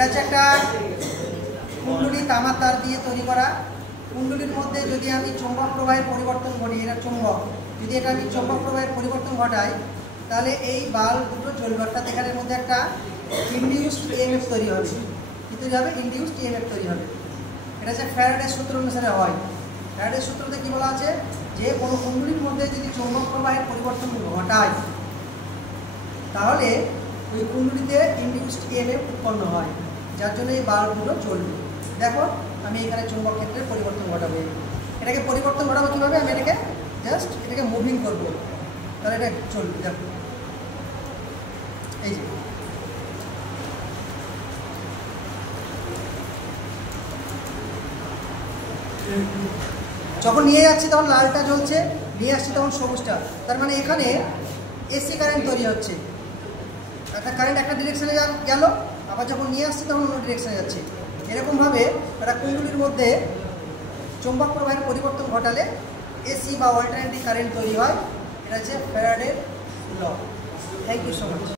এটা হচ্ছে একটা কুণ্ডলী তামার তার দিয়ে তৈরি করা। কুণ্ডলীর মধ্যে যদি আমি চৌম্বক প্রবাহের পরিবর্তন ঘটি, এটা চৌম্বক, যদি এটা আমি চৌম্বক প্রবাহের পরিবর্তন ঘটাই তাহলে এই বাল্ব দুটো জ্বলবে। অর্থাৎ এখানের মধ্যে একটা ইনডিউসড ইএমএফ তৈরি হবে। কী তৈরি হবে? ইনডিউসড ইএমএফ তৈরি হবে। এটা হচ্ছে ফ্যারাডের সূত্র অনুসারে হয়। ফ্যারাডের সূত্রতে কী বলা আছে? যে কোনো কুণ্ডলীর মধ্যে যদি চৌম্বক প্রবাহের পরিবর্তন ঘটায় তাহলে ওই কুণ্ডলীতে ইনডিউসড ইএমএফ উৎপন্ন হয়, যার জন্য এই বাল্বগুলো চলবে। দেখো আমি এখানে চৌম্বক ক্ষেত্রের পরিবর্তন ঘটাবো। এটাকে পরিবর্তন ঘটাবো কীভাবে? আমি এটাকে মুভিং করবো, তাহলে এটা চলবে। দেখো এই যে যখন নিয়ে যাচ্ছি তখন লালটা জ্বলছে, নিয়ে আসছি তখন সবুজটা। তার মানে এখানে এসি কারেন্ট তৈরি হচ্ছে। একটা কারেন্ট একটা ডিরেকশনে গেল, আবার যখন নিয়ে আসছি তখন অন্য ডিরেকশনে যাচ্ছে। এরকমভাবে একটা কুণ্ডলীর মধ্যে চৌম্বক প্রবাহের পরিবর্তন ঘটালে এসি বা অল্টারনেটিং কারেন্ট তৈরি হয়। এটা হচ্ছে ফ্যারাডের law. Thank you so much.